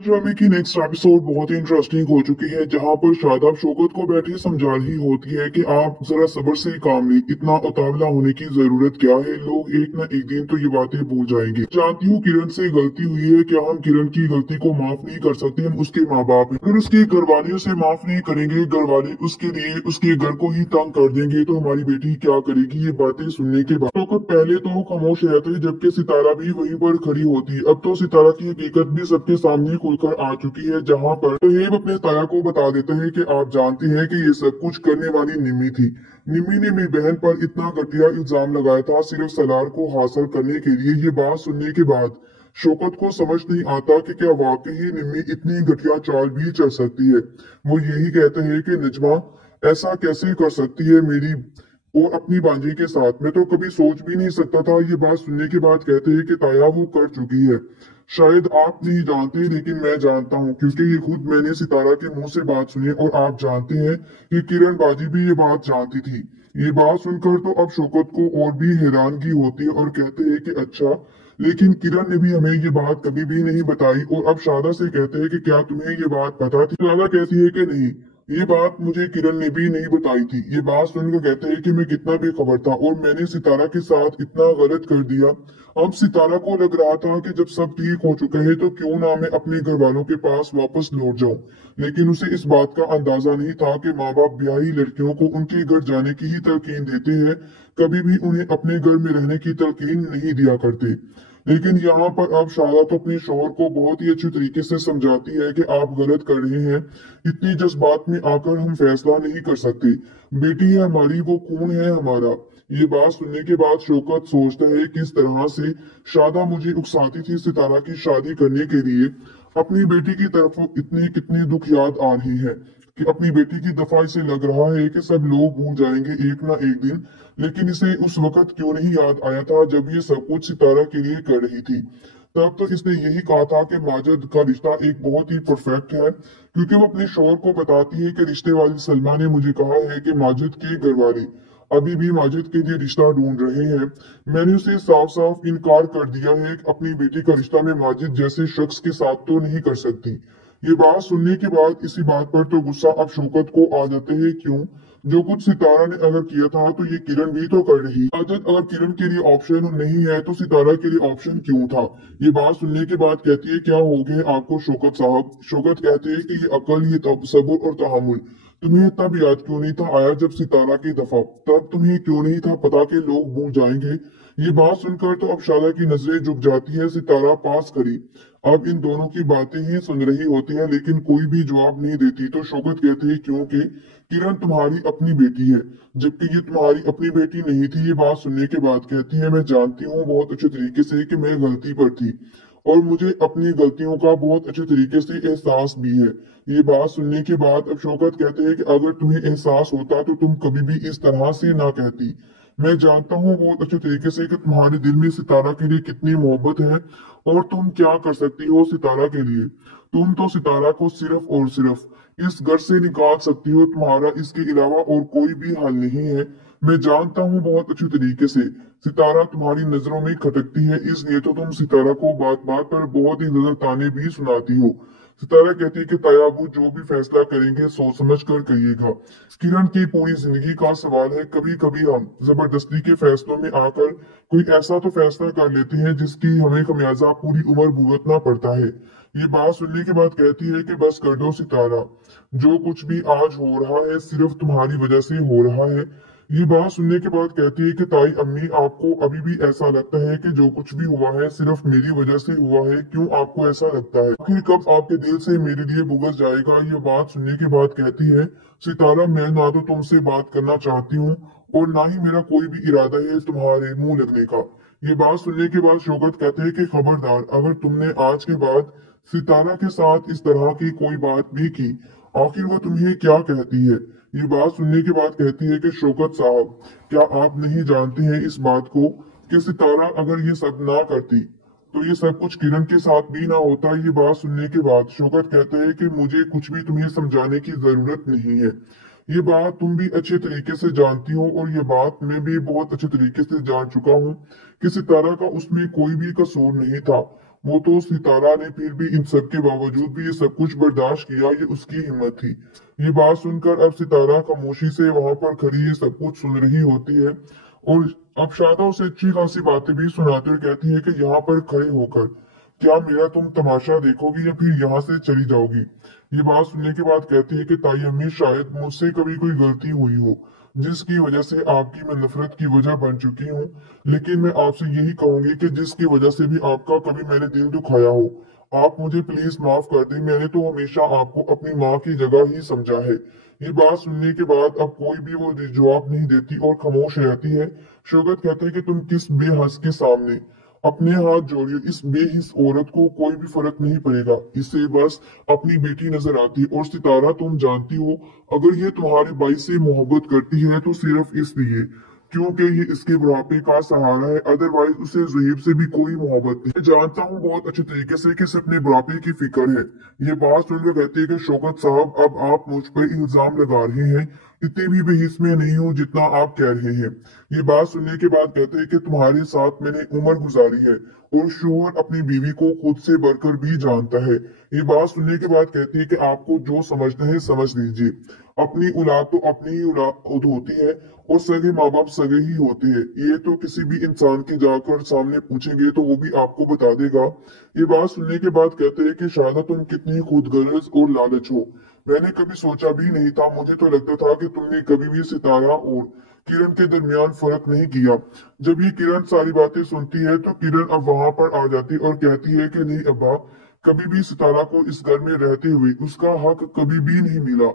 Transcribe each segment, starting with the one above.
ड्रामे की next episode बहुत ही इंटरेस्टिंग हो चुकी है, जहां पर शादाब शौकत को बैठे समझा रही होती है कि आप जरा सब्र से काम लें, इतना उतावला होने की जरूरत क्या है, लोग एक ना एक दिन तो ये बातें भूल जाएंगे। जानती हूँ किरण से गलती हुई है, क्या हम किरण की गलती को माफ नहीं कर सकते? हम उसके माँ बाप हैं। अगर उसके घर वाले उसे माफ नहीं करेंगे, घर वाले उसके लिए उसके घर को ही तंग कर देंगे, तो हमारी बेटी क्या करेगी? ये बातें सुनने के बाद शौकत पहले तो खामोश रहते, जबकि सितारा भी वहीं पर खड़ी होती। अब तो सितारा की हकीकत भी सबके सामने खुलकर आ चुकी है, जहां पर तोहेब अपने ताया को बता देता है कि आप जानते हैं कि ये सब कुछ करने वाली निम्मी थी। निम्मी ने मेरी बहन पर इतना घटिया इल्जाम लगाया था सिर्फ सलार को हासिल करने के लिए। ये बात सुनने के बाद शौकत को समझ नहीं आता कि क्या वाकई निम्मी इतनी घटिया चाल भी चल सकती है। वो यही कहते हैं कि नजमा ऐसा कैसे कर सकती है मेरी और अपनी बांजी के साथ? मैं तो कभी सोच भी नहीं सकता था। ये बात सुनने के बाद कहते हैं कि ताया वो कर चुकी है। शायद आप नहीं जानते, लेकिन मैं जानता हूँ, क्योंकि ये खुद मैंने सितारा के मुंह से बात सुनी। और आप जानते हैं कि किरण बाजी भी ये बात जानती थी। ये बात सुनकर तो अब शौकत को और भी हैरानगी होती है और कहते हैं कि अच्छा, लेकिन किरण ने भी हमें ये बात कभी भी नहीं बताई। और अब शादा से कहते हैं कि क्या तुम्हें ये बात पता थी? शादा कहती है कि नहीं, ये बात मुझे किरण ने भी नहीं बताई थी। ये बात सुनकर कहते हैं कि मैं कितना बेखबर था और मैंने सितारा के साथ इतना गलत कर दिया। अब सितारा को लग रहा था कि जब सब ठीक हो चुका है तो क्यों ना मैं अपने घर वालों के पास वापस लौट जाऊं। लेकिन उसे इस बात का अंदाजा नहीं था कि माँ बाप ब्याही लड़कियों को उनके घर जाने की ही तलकीन देते हैं, कभी भी उन्हें अपने घर में रहने की तलकीन नहीं दिया करते। लेकिन यहाँ पर अब शादा तो अपने शौहर को बहुत ही अच्छी तरीके से समझाती है कि आप गलत कर रहे हैं, इतनी जज्बात में आकर हम फैसला नहीं कर सकते। बेटी है हमारी, वो खून है हमारा। ये बात सुनने के बाद शौकत सोचता है किस तरह से शादा मुझे उकसाती थी सितारा की शादी करने के लिए। अपनी बेटी की तरफ इतनी कितनी दुख याद आ रही है कि अपनी बेटी की दफा इसे लग रहा है कि सब लोग भूल जाएंगे एक ना एक दिन। लेकिन इसे उस वक्त क्यों नहीं याद आया था जब ये सब कुछ सितारा के लिए कर रही थी? तब तो इसने यही कहा था कि माजिद का रिश्ता एक बहुत ही परफेक्ट है, क्योंकि वो अपने शौहर को बताती है कि रिश्ते वाली सलमा ने मुझे कहा है कि माजिद के घर वाले अभी भी माजिद के लिए रिश्ता ढूंढ रहे हैं। मैंने उसे साफ साफ इनकार कर दिया है कि अपनी बेटी का रिश्ता मैं माजिद जैसे शख्स के साथ तो नहीं कर सकती। ये बात सुनने के बाद इसी बात पर तो गुस्सा अब शौकत को आ जाते हैं। क्यों? जो कुछ सितारा ने अगर किया था तो ये किरण भी तो कर रही। आदत अगर किरण के लिए ऑप्शन नहीं है तो सितारा के लिए ऑप्शन क्यों था? ये बात सुनने के बाद कहती है क्या हो गए आपको शौकत साहब? शौकत कहते हैं कि ये अकल, ये सब्र और तहमुल तुम्हें तब याद क्यों नहीं था आया जब सितारा की दफा? तब तुम्हें क्यों नहीं था पता कि लोग भूल जाएंगे? ये बात सुनकर तो अब शादा की नजरें झुक जाती है। सितारा पास खड़ी अब इन दोनों की बातें ही सुन रही होती है, लेकिन कोई भी जवाब नहीं देती। तो शौकत कहते हैं क्योंकि किरण तुम्हारी अपनी बेटी है, जबकि ये तुम्हारी अपनी बेटी नहीं थी। ये बात सुनने के बाद कहती है मैं जानती हूँ बहुत अच्छे तरीके से कि मैं गलती पर थी और मुझे अपनी गलतियों का बहुत अच्छे तरीके से एहसास भी है। ये बात सुनने के बाद अब शौकत कहते हैं कि अगर तुम्हें एहसास होता तो तुम कभी भी इस तरह से ना कहती। मैं जानता हूँ बहुत अच्छे तरीके से कि तुम्हारे दिल में सितारा के लिए कितनी मोहब्बत है और तुम क्या कर सकती हो सितारा के लिए। तुम तो सितारा को सिर्फ और सिर्फ इस घर से निकाल सकती हो, तुम्हारा इसके अलावा और कोई भी हल नहीं है। मैं जानता हूँ बहुत अच्छी तरीके से सितारा तुम्हारी नजरों में खटकती है, इसलिए तो तुम सितारा को बात बात पर बहुत ही ज्यादा ताने भी सुनाती हो। सितारा कहती है कि ताया अबू जो भी फैसला करेंगे सोच समझ कर करिएगा। किरण की पूरी जिंदगी का सवाल है, कभी कभी हम जबरदस्ती के फैसलों में आकर कोई ऐसा तो फैसला कर लेते हैं जिसकी हमें खमियाजा पूरी उम्र भुगतना पड़ता है। ये बात सुनने के बाद कहती है कि बस कर दो सितारा, जो कुछ भी आज हो रहा है सिर्फ तुम्हारी वजह से हो रहा है। ये बात सुनने के बाद कहती है कि ताई अम्मी आपको अभी भी ऐसा लगता है कि जो कुछ भी हुआ है सिर्फ मेरी वजह से हुआ है? क्यों आपको ऐसा लगता है? आखिर कब आपके दिल से मेरे लिए बुगस जाएगा? ये बात सुनने के बाद कहती है सितारा मैं ना तो तुमसे बात करना चाहती हूँ और ना ही मेरा कोई भी इरादा है तुम्हारे मुंह लगने का। ये बात सुनने के बाद शौकत कहते हैं कि खबरदार, अगर तुमने आज के बाद सितारा के साथ इस तरह की कोई बात भी की, आखिर वो तुम्हें क्या कहती है? ये बात सुनने के बाद कहती है कि शौकत साहब, क्या आप नहीं जानते हैं इस बात को कि सितारा अगर ये सब ना करती तो ये सब कुछ किरण के साथ भी ना होता? ये बात सुनने के बाद शौकत कहते हैं कि मुझे कुछ भी तुम्हें समझाने की जरूरत नहीं है। ये बात तुम भी अच्छे तरीके से जानती हो और ये बात मैं भी बहुत अच्छे तरीके से जान चुका हूँ कि सितारा का उसमें कोई भी कसूर नहीं था। वो तो सितारा ने फिर भी इन सब के बावजूद भी ये सब कुछ बर्दाश्त किया, ये उसकी हिम्मत थी। ये बात सुनकर अब सितारा खामोशी से वहां पर खड़ी ये सब कुछ सुन रही होती है, और अब शादा उसे अच्छी खासी बातें भी सुनाती और कहती है कि यहाँ पर खड़े होकर क्या मेरा तुम तमाशा देखोगी या फिर यहाँ से चली जाओगी। ये बात सुनने के बाद कहती है कि ताई अम्मी, शायद मुझसे कभी कोई गलती हुई हो जिसकी वजह से आपकी मैं नफरत की वजह बन चुकी हूँ, लेकिन मैं आपसे यही कहूंगी कि जिसकी वजह से भी आपका कभी मैंने दिल दुखाया हो, आप मुझे प्लीज माफ कर दें। मैंने तो हमेशा आपको अपनी माँ की जगह ही समझा है। ये बात सुनने के बाद अब कोई भी वो जवाब नहीं देती और खामोश रहती है। शौकत कहते हैं कि तुम किस बेहस के सामने अपने हाथ जोड़िए, इस बेहिस औरत को कोई भी फर्क नहीं पड़ेगा, इसे बस अपनी बेटी नजर आती। और सितारा, तुम जानती हो, अगर ये तुम्हारे भाई से मोहब्बत करती है तो सिर्फ इसलिए क्योंकि ये इसके बुढ़ापे का सहारा है, अदरवाइज उसे ज़हीब से भी कोई मोहब्बत नहीं। मैं जानता हूँ बहुत अच्छे तरीके से कि सिर्फ अपने बुढ़ापे की फिक्र है। ये बात सुनकर कहती है कि शौकत साहब, अब आप मुझ पर इल्जाम लगा रहे हैं, इतने भी बेहिस में नहीं हूँ जितना आप कह रहे हैं। ये बात सुनने के बाद कहते हैं कि तुम्हारे साथ मैंने उम्र गुजारी है और शोहर अपनी बीवी को खुद से बढ़कर भी जानता है। ये बात सुनने के बाद कहती है कि आपको जो समझना है समझ लीजिए, अपनी औलाद तो अपनी ही औलाद होती है और सगे माँ बाप सगे ही होते हैं। ये तो किसी भी इंसान के जाकर सामने पूछेंगे तो वो भी आपको बता देगा। ये बात सुनने के बाद कहते हैं कि शायद तुम कितनी खुदगर्ज और लालच हो। मैंने कभी सोचा भी नहीं था, मुझे तो लगता था कि तुमने कभी भी सितारा और किरण के दरमियान फर्क नहीं किया। जब ये किरण सारी बातें सुनती है तो किरण अब वहां पर आ जाती और कहती है कि नहीं अब्बा, कभी भी सितारा को इस घर में रहते हुए उसका हक कभी भी नहीं मिला।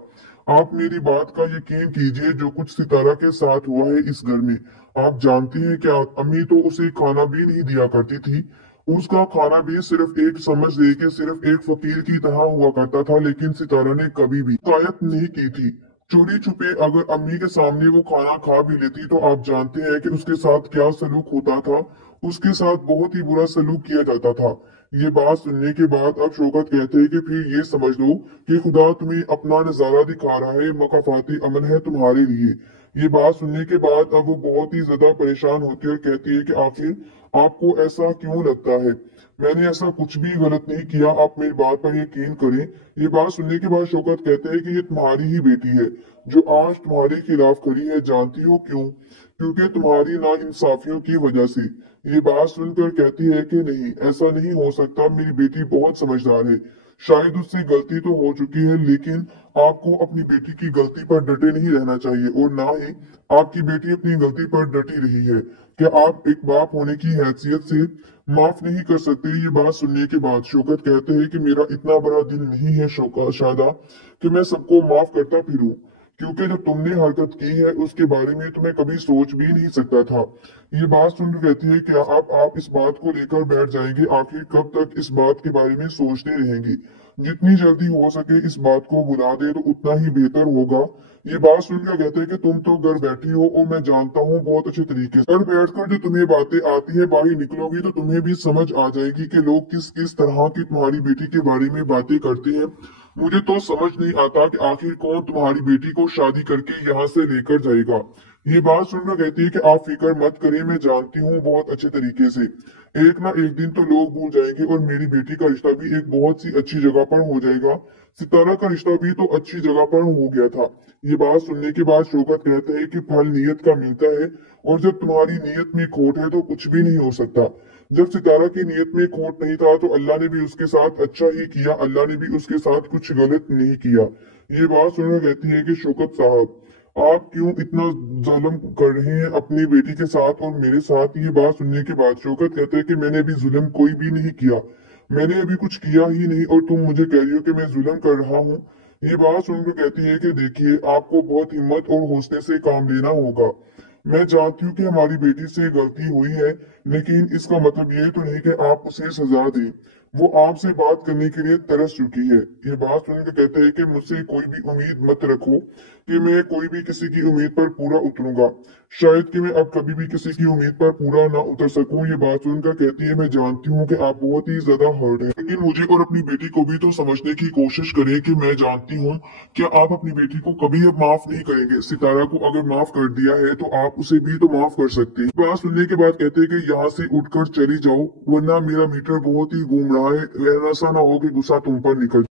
आप मेरी बात का यकीन कीजिए, जो कुछ सितारा के साथ हुआ है इस घर में, आप जानती हैं क्या, अम्मी तो उसे खाना भी नहीं दिया करती थी। उसका खाना भी सिर्फ एक समझ दे के सिर्फ एक फकीर की तरह हुआ करता था, लेकिन सितारा ने कभी भी शिकायत नहीं की थी। चोरी छुपे अगर अम्मी के सामने वो खाना खा भी लेती तो आप जानते हैं कि उसके साथ क्या सलूक होता था। उसके साथ बहुत ही बुरा सलूक किया जाता था। ये बात सुनने के बाद अब शौकत कहते हैं कि फिर ये समझ लो कि खुदा तुम्हें अपना नजारा दिखा रहा है, मकाफाती अमल है तुम्हारे लिए। ये बात सुनने के बाद अब वो बहुत ही ज्यादा परेशान होती है और कहती है कि आखिर आपको ऐसा क्यों लगता है, मैंने ऐसा कुछ भी गलत नहीं किया, आप मेरी बात पर यकीन करें। ये बात सुनने के बाद शौकत कहते हैं कि ये तुम्हारी ही बेटी है जो आज तुम्हारे खिलाफ खड़ी है। जानती हो क्यों? क्योंकि तुम्हारी नाइंसाफियों की वजह से। ये बात सुनकर कहती है कि नहीं, ऐसा नहीं हो सकता, मेरी बेटी बहुत समझदार है, शायद उससे गलती तो हो चुकी है, लेकिन आपको अपनी बेटी की गलती पर डटे नहीं रहना चाहिए और ना ही आपकी बेटी अपनी गलती पर डटी रही है। क्या आप एक बाप होने की हैसियत से माफ नहीं कर सकते? ये बात सुनने के बाद शौकत कहते हैं कि मेरा इतना बड़ा दिल नहीं है शादा कि मैं सबको माफ करता फिरूं, क्योंकि जब तुमने हरकत की है उसके बारे में तो मैं कभी सोच भी नहीं सकता था। ये बात सुनकर कहती है क्या आप इस बात को लेकर बैठ जाएंगे? आखिर कब तक इस बात के बारे में सोचते रहेंगी? जितनी जल्दी हो सके इस बात को बुला दे तो उतना ही बेहतर होगा। ये बात सुनकर कहते हैं कि तुम तो घर बैठी हो और मैं जानता हूँ बहुत अच्छे तरीके से, घर बैठकर जो तुम्हें बातें आती है बाहर निकलोगी तो तुम्हें भी समझ आ जाएगी कि लोग किस किस तरह की तुम्हारी बेटी के बारे में बातें करते हैं। मुझे तो समझ नहीं आता कि आखिर कौन तुम्हारी बेटी को शादी करके यहाँ से लेकर जाएगा। ये बात सुनकर कहती है कि आप फिक्र मत करें, मैं जानती हूँ बहुत अच्छे तरीके से, एक ना एक दिन तो लोग भूल जाएंगे और मेरी बेटी का रिश्ता भी एक बहुत सी अच्छी जगह पर हो जाएगा। सितारा का रिश्ता भी तो अच्छी जगह पर हो गया था। ये बात सुनने के बाद शौकत कहते हैं कि फल नियत का मिलता है और जब तुम्हारी नियत में खोट है तो कुछ भी नहीं हो सकता। जब सितारा की नियत में खोट नहीं था तो अल्लाह ने भी उसके साथ अच्छा ही किया, अल्लाह ने भी उसके साथ कुछ गलत नहीं किया। ये बात सुनकर कहती है कि शौकत साहब, आप क्यों इतना जुल्म कर रहे हैं अपनी बेटी के साथ और मेरे साथ? ये बात सुनने के बाद शौकत कहते हैं कि मैंने अभी जुल्म कोई भी नहीं किया, मैंने अभी कुछ किया ही नहीं और तुम मुझे कह रही हो कि मैं जुल्म कर रहा हूँ। ये बात सुनकर कहती है कि देखिए, आपको बहुत हिम्मत और हौसले से काम लेना होगा। मैं जानती हूँ कि हमारी बेटी से गलती हुई है, लेकिन इसका मतलब ये तो नहीं कि आप उसे सजा दें। वो आपसे बात करने के लिए तरस चुकी है। ये बात सुनकर कहते हैं कि मुझसे कोई भी उम्मीद मत रखो कि मैं कोई भी किसी की उम्मीद पर पूरा उतरूंगा। शायद कि मैं अब कभी भी किसी की उम्मीद पर पूरा ना उतर सकूं। ये बात सुनकर कहती है, मैं जानती हूँ कि आप बहुत ही ज्यादा हर्ट है, लेकिन मुझे और अपनी बेटी को भी तो समझने की कोशिश करें कि मैं जानती हूँ कि आप अपनी बेटी को कभी अब माफ नहीं करेंगे। सितारा को अगर माफ कर दिया है तो आप उसे भी तो माफ कर सकते हैं। बात सुनने के बाद कहते हैं कि यहाँ से उठकर चली जाओ, वरना मेरा मीटर बहुत ही घूम रहा है, ऐसा ना हो कि गुस्सा तुम पर निकल।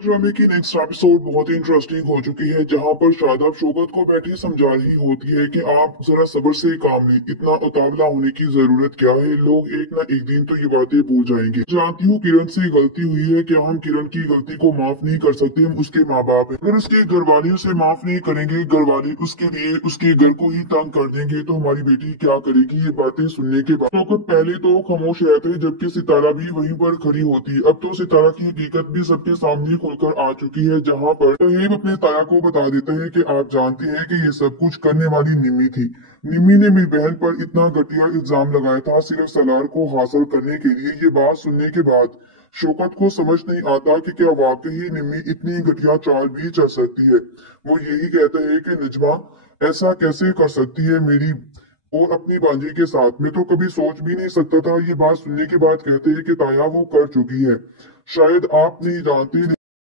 ड्रामे की नेक्स्ट एपिसोड बहुत ही इंटरेस्टिंग हो चुकी है, जहां पर शादाब शौकत को बैठी समझा रही होती है कि आप जरा सब्र से काम लें, इतना उतावला होने की जरूरत क्या है, लोग एक ना एक दिन तो ये बातें भूल जाएंगे। जानती हूँ किरण से गलती हुई है, क्या हम किरण की गलती को माफ नहीं कर सकते, हम उसके माँ बाप हैं। अगर उसके घर वाले उसे माफ नहीं करेंगे, घर वाले उसके लिए उसके घर को ही तंग कर देंगे, तो हमारी बेटी क्या करेगी। ये बातें सुनने के बाद शौकत पहले तो खामोश रहते, जबकि सितारा भी वहीं पर खड़ी होती। अब तो सितारा की हकीकत भी सबके सामने खुलकर आ चुकी है, जहां पर तहेब अपने ताया को बता देता है कि आप जानते हैं कि ये सब कुछ करने वाली निम्मी थी। निम्मी ने मेरी बहन पर इतना घटिया इल्जाम लगाया था सिर्फ सलार को हासिल करने के लिए। ये बात सुनने के बाद शौकत को समझ नहीं आता कि क्या वाकई निम्मी इतनी घटिया चाल भी चल सकती है। वो यही कहता है कि निजमा ऐसा कैसे कर सकती है मेरी और अपनी भांजी के साथ, मैं तो कभी सोच भी नहीं सकता था। ये बात सुनने के बाद कहते हैं कि ताया वो कर चुकी है, शायद आप नहीं जानते।